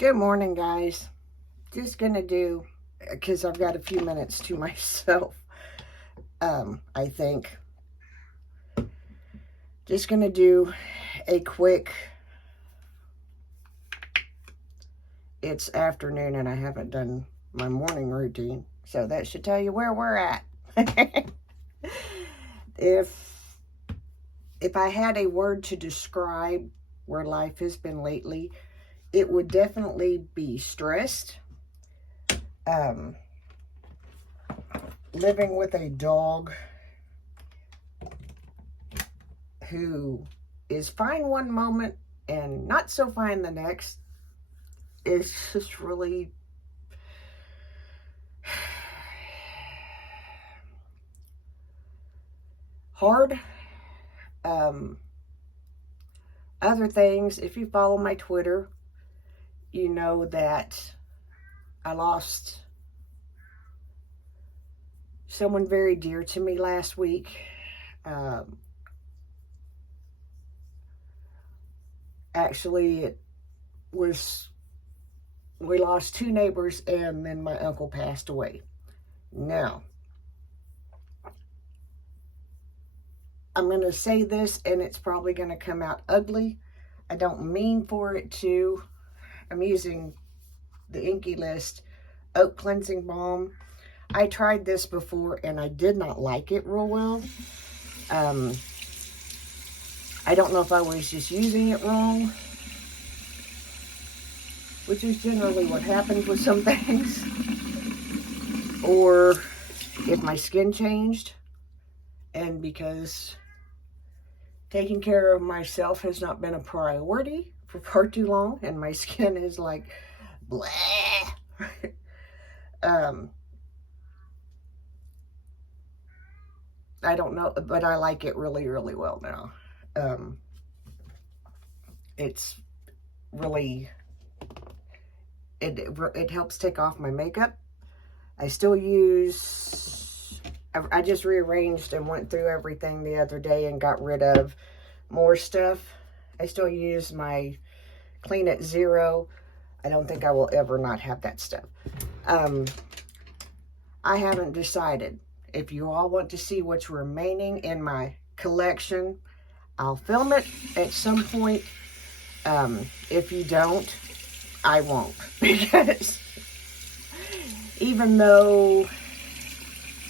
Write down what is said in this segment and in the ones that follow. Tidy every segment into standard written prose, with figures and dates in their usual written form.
Good morning, guys. Just gonna do, because I've got a few minutes to myself, I think. Just gonna do a quick, it's afternoon and I haven't done my morning routine, so that should tell you where we're at. If I had a word to describe where life has been lately, it would definitely be stressed. Living with a dog who is fine one moment and not so fine the next is just really hard. Other things, if you follow my Twitter, you know that I lost someone very dear to me last week. Actually, we lost two neighbors and then my uncle passed away. Now, I'm going to say this and it's probably going to come out ugly. I don't mean for it to. I'm using the Inky List Oat Cleansing Balm. I tried this before and I did not like it real well. I don't know if I was just using it wrong, which is generally what happens with some things, or if my skin changed, and because taking care of myself has not been a priority for far too long, and my skin is like, blah. I don't know, but I like it really, really well now. It's really, it helps take off my makeup. I still use, I just rearranged and went through everything the other day and got rid of more stuff. I still use my Clean at Zero. I don't think I will ever not have that stuff. I haven't decided. If you all want to see what's remaining in my collection, I'll film it at some point. If you don't, I won't. Because even though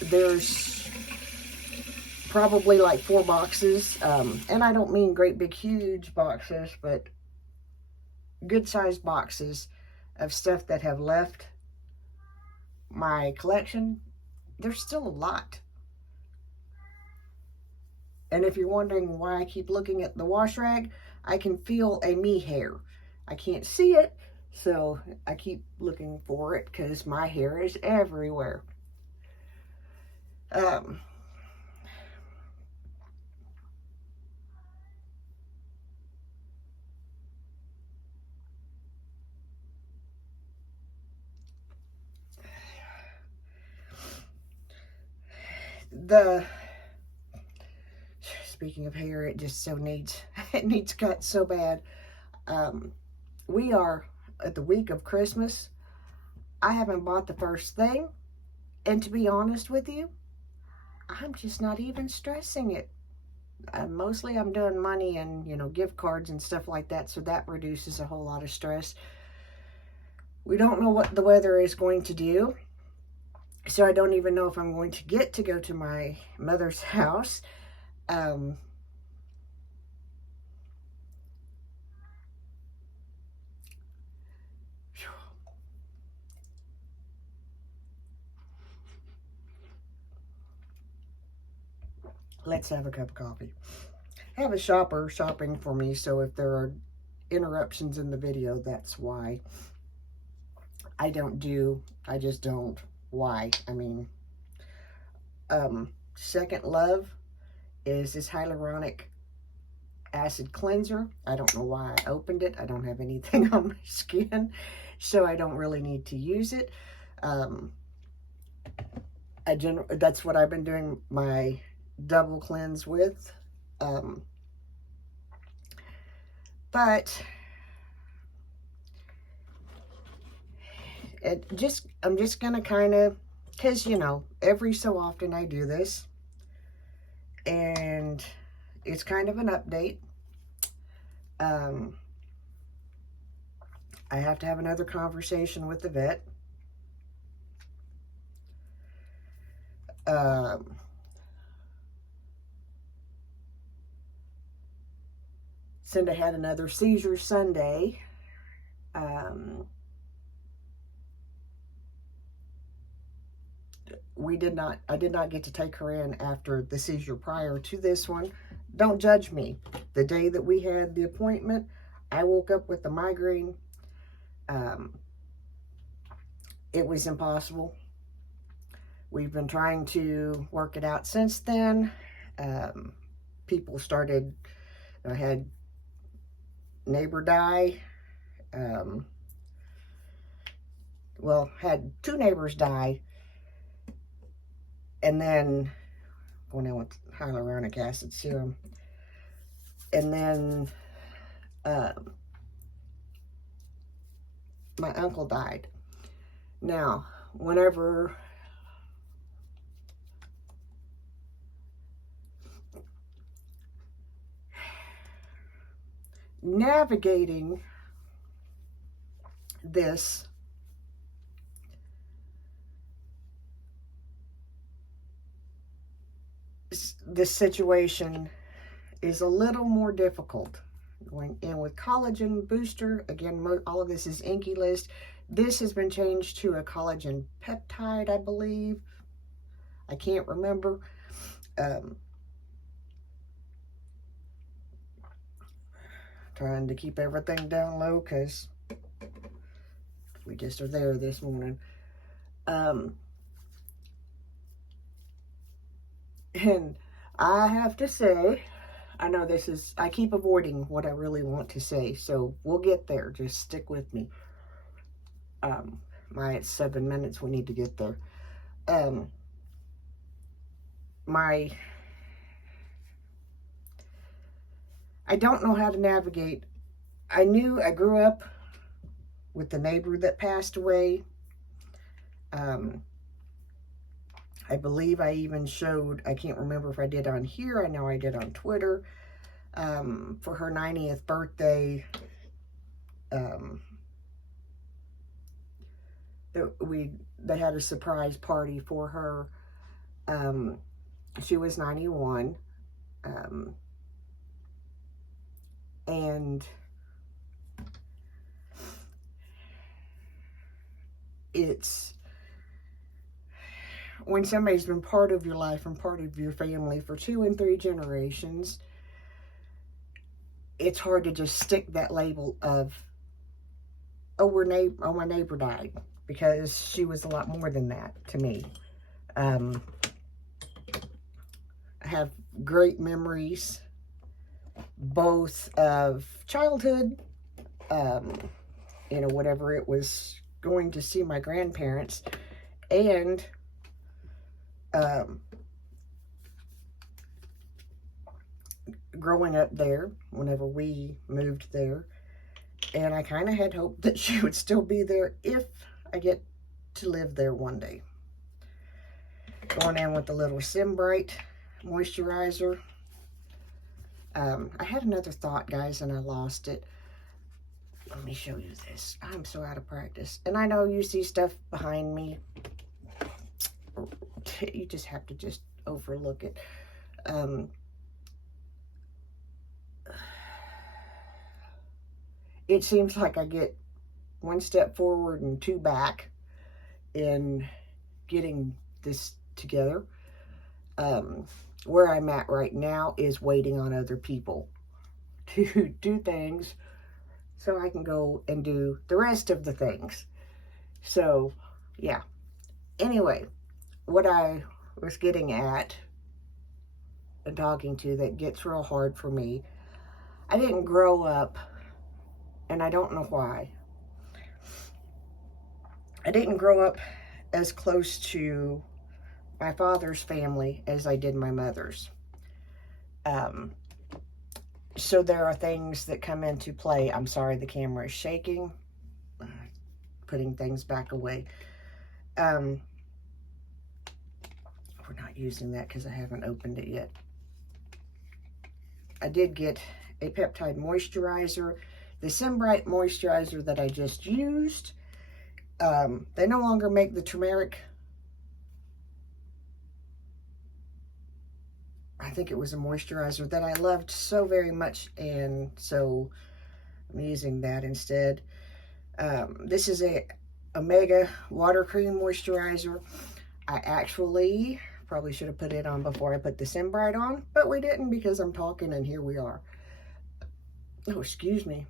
there's probably like 4 boxes, and I don't mean great big huge boxes, but good sized boxes of stuff that have left my collection, there's still a lot. And if you're wondering why I keep looking at the wash rag, I can feel a me hair. I can't see it, so I keep looking for it because my hair is everywhere. Speaking of hair, it just so needs, it needs cut so bad. We are at the week of Christmas. I haven't bought the first thing, and to be honest with you, I'm just not even stressing it. Mostly I'm doing money and, gift cards and stuff like that, so that reduces a whole lot of stress. We don't know what the weather is going to do, so I don't even know if I'm going to get to go to my mother's house. Let's have a cup of coffee. I have a shopper shopping for me, so if there are interruptions in the video, that's why. I just don't. Why? I mean, Second Love is this hyaluronic acid cleanser. I don't know why I opened it. I don't have anything on my skin, so I don't really need to use it. That's what I've been doing my double cleanse with. But I'm just going to kind of, because, you know, every so often I do this. And it's kind of an update. I have to have another conversation with the vet. Cinda had another seizure Sunday. I did not get to take her in after the seizure prior to this one. Don't judge me. The day that we had the appointment, I woke up with a migraine. It was impossible. We've been trying to work it out since then. People started, I had neighbor die. Had two neighbors die. And then going in with hyaluronic acid serum. And then my uncle died. Now, whenever navigating this situation is a little more difficult. Going in with collagen booster, again, all of this is Inky List. This has been changed to a collagen peptide, I believe. I can't remember. Trying to keep everything down low because we just are there this morning. And I have to say, I know I keep avoiding what I really want to say, so we'll get there. Just stick with me. It's 7 minutes, we need to get there. I don't know how to navigate. I grew up with the neighbor that passed away. I believe I even showed, I can't remember if I did on here, I know I did on Twitter, for her 90th birthday, they had a surprise party for her. She was 91, and it's when somebody's been part of your life and part of your family for 2 and 3 generations, it's hard to just stick that label of, oh, my neighbor died, because she was a lot more than that to me. I have great memories, both of childhood, whatever it was, going to see my grandparents, and growing up there whenever we moved there. And I kind of had hoped that she would still be there if I get to live there one day. Going in with the little Simbright moisturizer. I had another thought, guys, and I lost it. Let me show you this. I'm so out of practice. And I know you see stuff behind me. You just have to just overlook it. It seems like I get 1 step forward and 2 back in getting this together. Where I'm at right now is waiting on other people to do things so I can go and do the rest of the things. So, yeah. Anyway, what I was getting at and talking to that gets real hard for me, I didn't grow up, and I don't know why. I didn't grow up as close to my father's family as I did my mother's. So there are things that come into play. I'm sorry, the camera is shaking. putting things back away. We're not using that because I haven't opened it yet. I did get a peptide moisturizer, the Simbright moisturizer that I just used. They no longer make the turmeric. I think it was a moisturizer that I loved so very much, and so I'm using that instead. This is a Omega Water Cream Moisturizer. I actually probably should have put it on before I put the Simbright on, but we didn't because I'm talking and here we are. Oh, excuse me.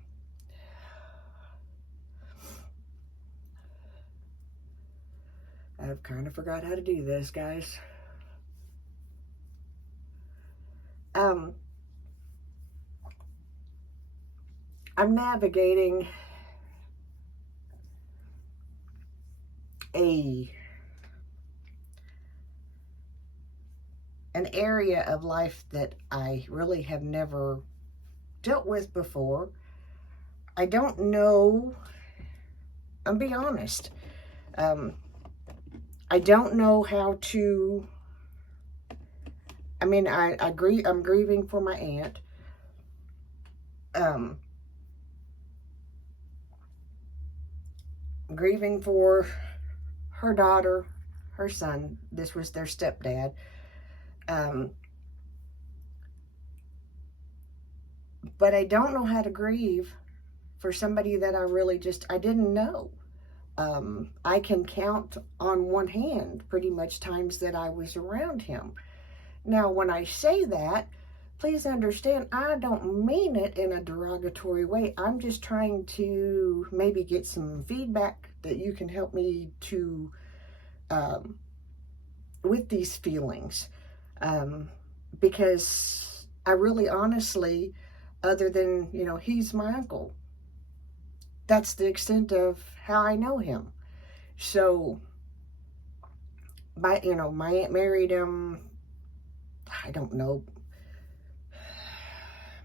I've kind of forgot how to do this, guys. I'm navigating an area of life that I really have never dealt with before. I don't know, I'll be honest. I don't know how to, I mean, I'm grieving for my aunt. I'm grieving for her daughter, her son. This was their stepdad. But I don't know how to grieve for somebody that I didn't know. I can count on one hand pretty much times that I was around him. Now, when I say that, please understand, I don't mean it in a derogatory way. I'm just trying to maybe get some feedback that you can help me to, with these feelings. Because I really honestly, other than, he's my uncle, that's the extent of how I know him. So, my aunt married him, I don't know,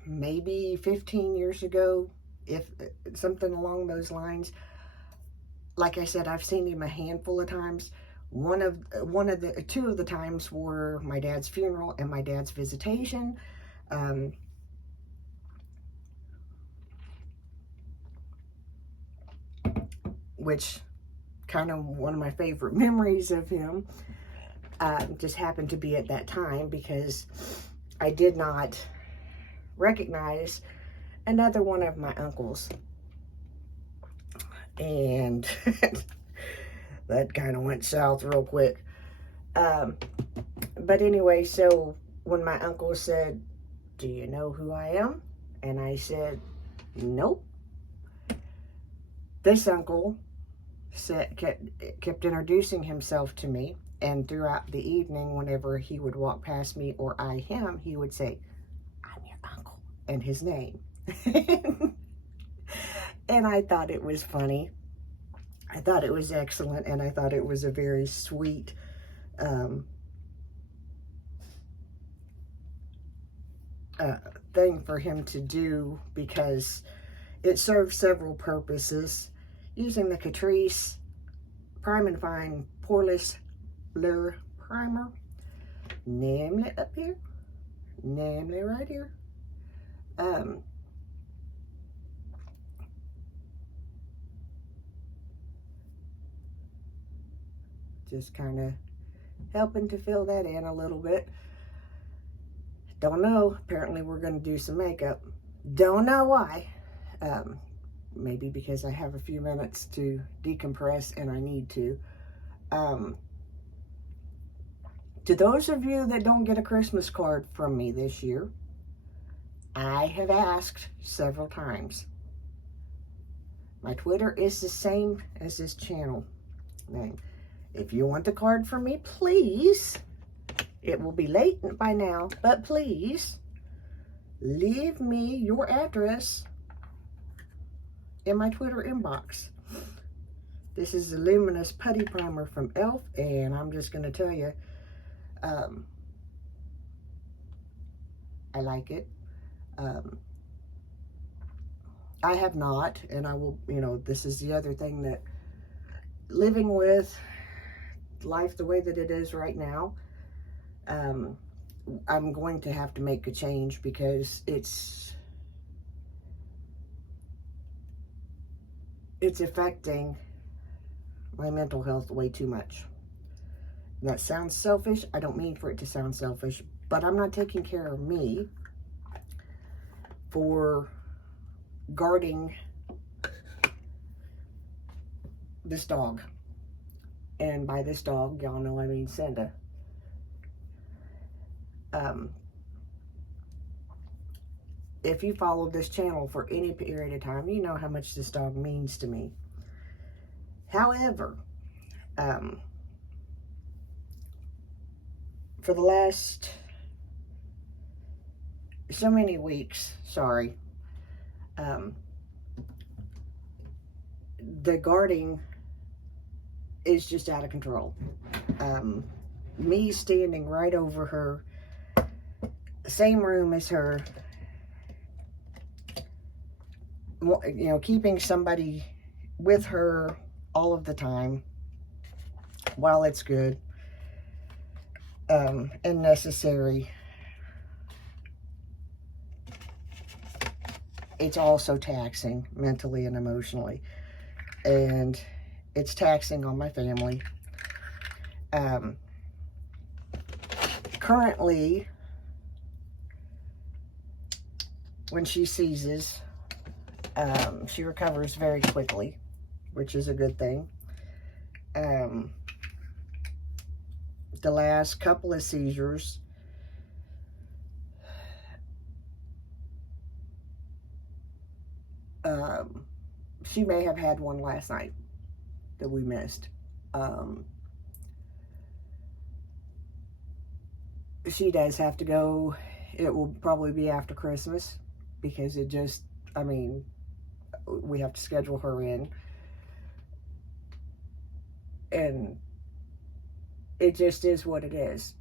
maybe 15 years ago, if something along those lines. Like I said, I've seen him a handful of times. Two of the times were my dad's funeral and my dad's visitation. Which kind of one of my favorite memories of him, just happened to be at that time because I did not recognize another one of my uncles. And that kind of went south real quick. But anyway, so when my uncle said, "Do you know who I am?" And I said, "Nope." This uncle kept introducing himself to me, and throughout the evening, whenever he would walk past me or I him, he would say, "I'm your uncle," and his name. And I thought it was funny. I thought it was excellent, and I thought it was a very sweet thing for him to do, because it serves several purposes. Using the Catrice Prime and Fine Poreless Blur Primer, namely up here, namely right here. Just kind of helping to fill that in a little bit. Don't know. Apparently we're going to do some makeup. Don't know why. Maybe because I have a few minutes to decompress and I need to. To those of you that don't get a Christmas card from me this year, I have asked several times. My Twitter is the same as this channel name. If you want a card from me, please, it will be late by now, but please leave me your address in my Twitter inbox. This is the Luminous Putty Primer from e.l.f. and I'm just going to tell you, I like it. I have not, and I will, this is the other thing that living with life the way that it is right now, I'm going to have to make a change because it's affecting my mental health way too much. And that sounds selfish. I don't mean for it to sound selfish, but I'm not taking care of me for guarding this dog. And by this dog, y'all know I mean Cinda. If you followed this channel for any period of time, you know how much this dog means to me. However, for the last so many weeks, the guarding is just out of control. Me standing right over her, same room as her, you know, keeping somebody with her all of the time, while it's good and necessary, it's also taxing mentally and emotionally, and it's taxing on my family. Currently, when she seizes, she recovers very quickly, which is a good thing. The last couple of seizures, she may have had one last night that we missed. She does have to go. It will probably be after Christmas because it just, I mean, we have to schedule her in. And it just is what it is.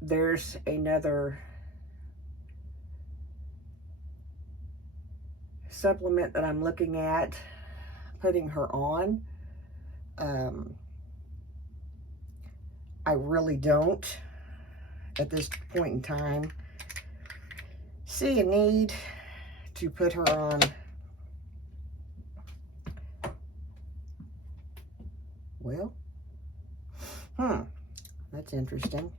There's another supplement that I'm looking at putting her on. I really don't, at this point in time, see a need to put her on well, that's interesting.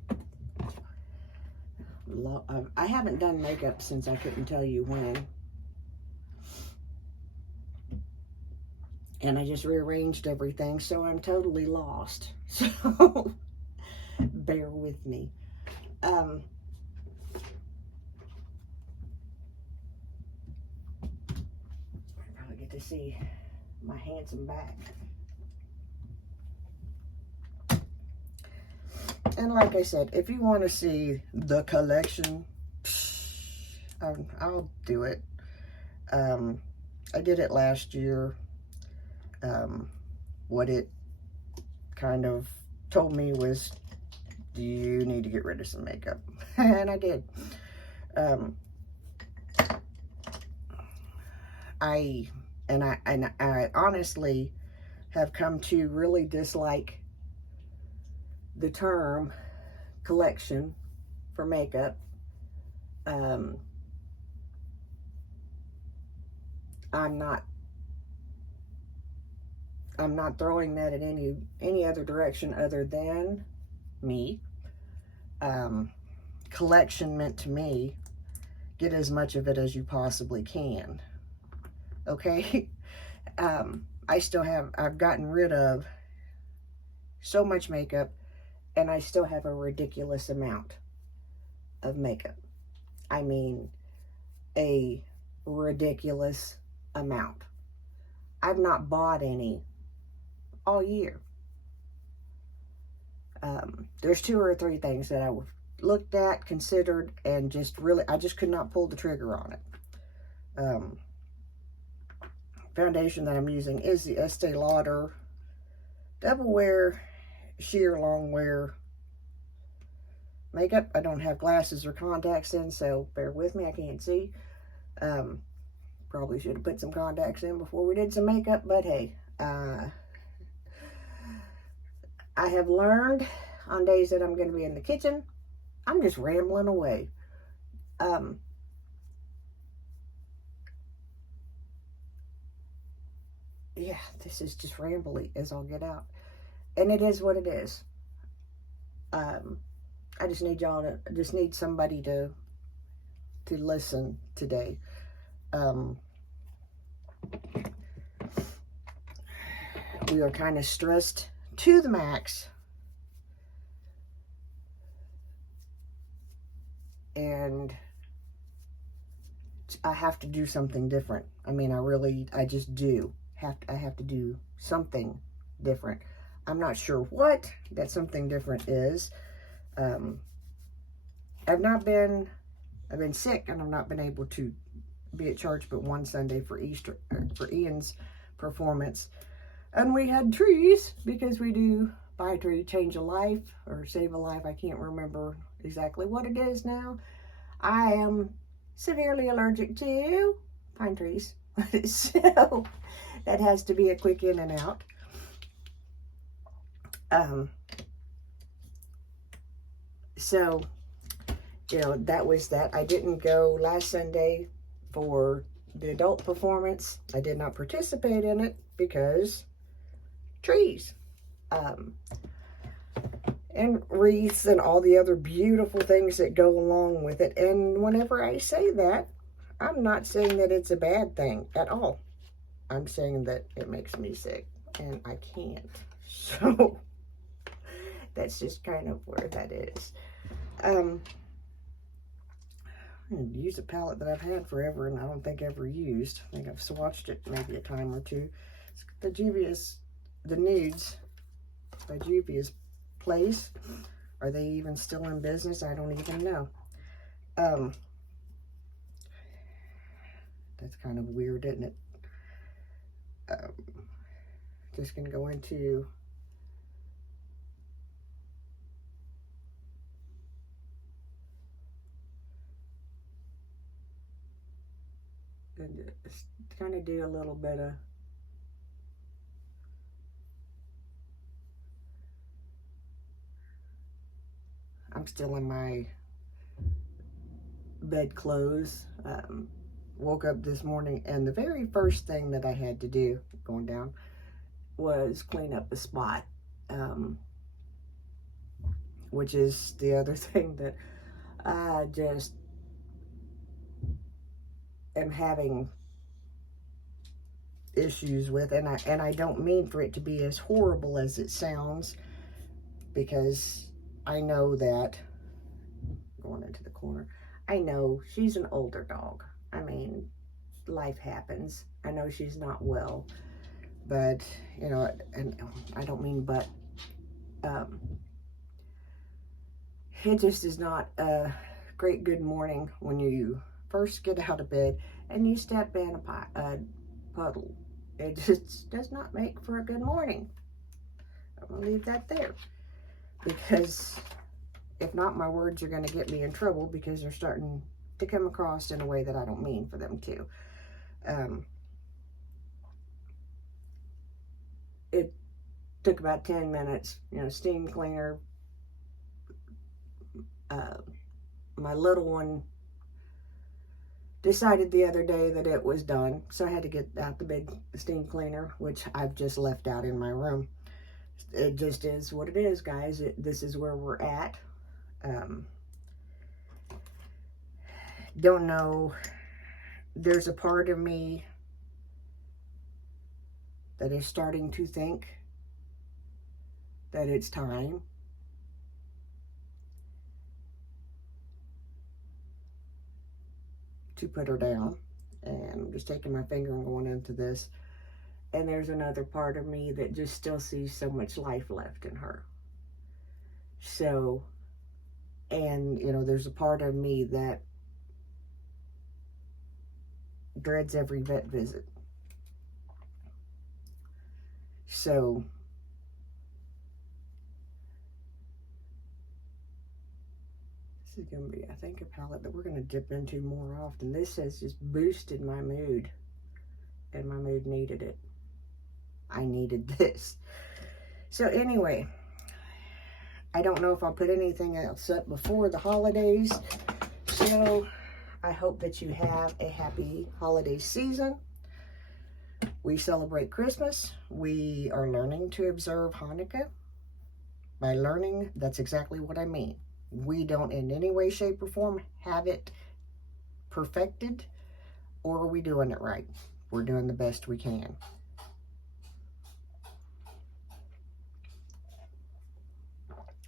I haven't done makeup since I couldn't tell you when. And I just rearranged everything, so I'm totally lost. So, bear with me. I'll probably get to see my handsome back. And like I said, if you want to see the collection, I'll do it. I did it last year. What it kind of told me was, you need to get rid of some makeup. And I did. I honestly have come to really dislike the term collection for makeup. I'm not throwing that in any other direction other than me. Collection meant to me, get as much of it as you possibly can. Okay? I've gotten rid of so much makeup, and I still have a ridiculous amount of makeup. I mean, a ridiculous amount. I've not bought any all year. There's 2 or 3 things that I looked at, considered, and I just could not pull the trigger on it. Foundation that I'm using is the Estee Lauder Double Wear Sheer Long Wear makeup. I don't have glasses or contacts in, so bear with me, I can't see. Probably should have put some contacts in before we did some makeup, but hey, I have learned on days that I'm going to be in the kitchen, I'm just rambling away. Yeah, this is just rambly as I'll get out. And it is what it is. I just need y'all to, just need somebody to listen today. We are kind of stressed to the max. And I have to do something different. I mean, I just do. I have to do something different. I'm not sure what that something different is. I've been sick and I've not been able to be at church but one Sunday for Easter, for Ian's performance. And we had trees because we do buy a tree, change a life or save a life. I can't remember exactly what it is now. I am severely allergic to pine trees. So that has to be a quick in and out. So, that was that. I didn't go last Sunday for the adult performance. I did not participate in it because trees. And wreaths and all the other beautiful things that go along with it. And whenever I say that, I'm not saying that it's a bad thing at all. I'm saying that it makes me sick and I can't. So that's just kind of where that is. I'm going to use a palette that I've had forever and I don't think ever used. I think I've swatched it maybe a time or two. It's the Nudes by Juvia's Place. Are they even still in business? I don't even know. That's kind of weird, isn't it? Just gonna go into and just kind of do a little bit of I'm still in my bed clothes. Woke up this morning and the very first thing that I had to do going down was clean up the spot, which is the other thing that I just am having issues with, and I don't mean for it to be as horrible as it sounds, because I know that going into the corner, I know she's an older dog. I mean, life happens. I know she's not well, but and I don't mean but. It just is not a great good morning when you first get out of bed and you step in a puddle. It just does not make for a good morning. I'm going to leave that there. Because if not, my words are going to get me in trouble because they're starting to come across in a way that I don't mean for them to. It took about 10 minutes, steam cleaner. My little one decided the other day that it was done, so I had to get out the big steam cleaner, which I've just left out in my room. It just is what it is, guys. This is where we're at. Don't know. There's a part of me that is starting to think that it's time to put her down. And I'm just taking my finger and going into this. And there's another part of me that just still sees so much life left in her. So, and there's a part of me that dreads every vet visit. So, is going to be, I think, a palette that we're going to dip into more often. This has just boosted my mood, and my mood needed it. I needed this. So anyway, I don't know if I'll put anything else up before the holidays. So I hope that you have a happy holiday season. We celebrate Christmas. We are learning to observe Hanukkah. By learning, that's exactly what I mean. We don't in any way, shape, or form have it perfected, or are we doing it right? We're doing the best we can.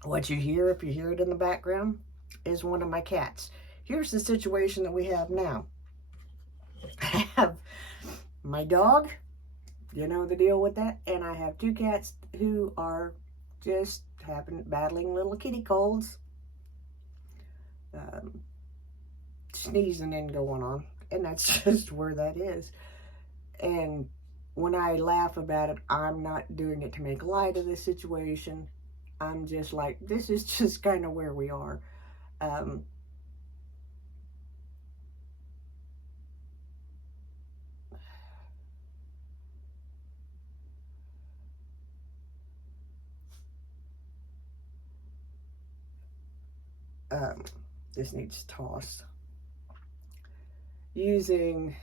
What you hear, if you hear it in the background, is one of my cats. Here's the situation that we have now. I have my dog, you know the deal with that, and I have two cats who are just battling little kitty colds, sneezing and going on, and that's just where that is. And when I laugh about it, I'm not doing it to make light of the situation. I'm just like, this is just kind of where we are. This needs tossed. Using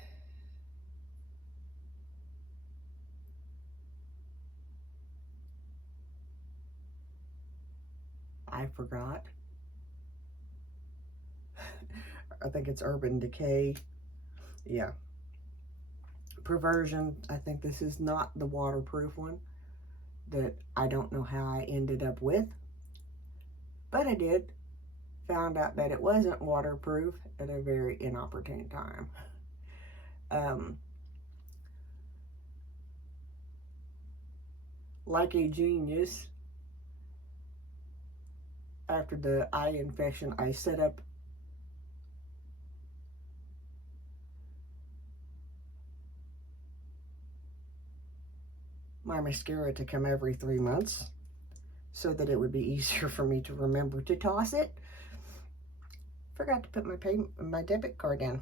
I forgot. I think it's Urban Decay. Yeah. Perversion. I think this is not the waterproof one that I don't know how I ended up with. But I did. Found out that it wasn't waterproof at a very inopportune time. Like a genius, after the eye infection, I set up my mascara to come every 3 months so that it would be easier for me to remember to toss it. Forgot to put my debit card in.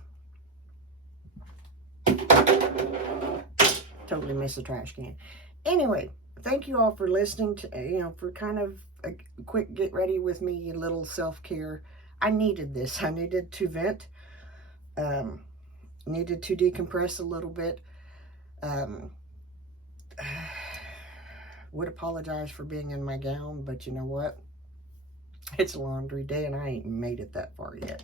Totally missed the trash can. Anyway, thank you all for listening to, for kind of a quick get ready with me, a little self-care. I needed this. I needed to vent. Needed to decompress a little bit. Would apologize for being in my gown, but you know what? It's laundry day and I ain't made it that far yet.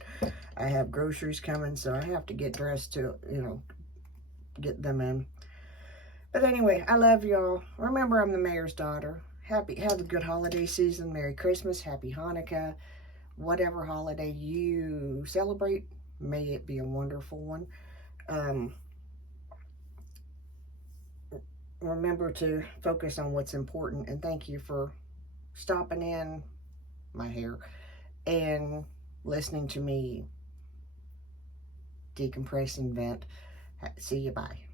I have groceries coming, so I have to get dressed to, get them in. But anyway, I love y'all. Remember, I'm the mayor's daughter. Have a good holiday season. Merry Christmas. Happy Hanukkah. Whatever holiday you celebrate, may it be a wonderful one. Remember to focus on what's important, and thank you for stopping in my hair and listening to me decompress and vent. See you. Bye.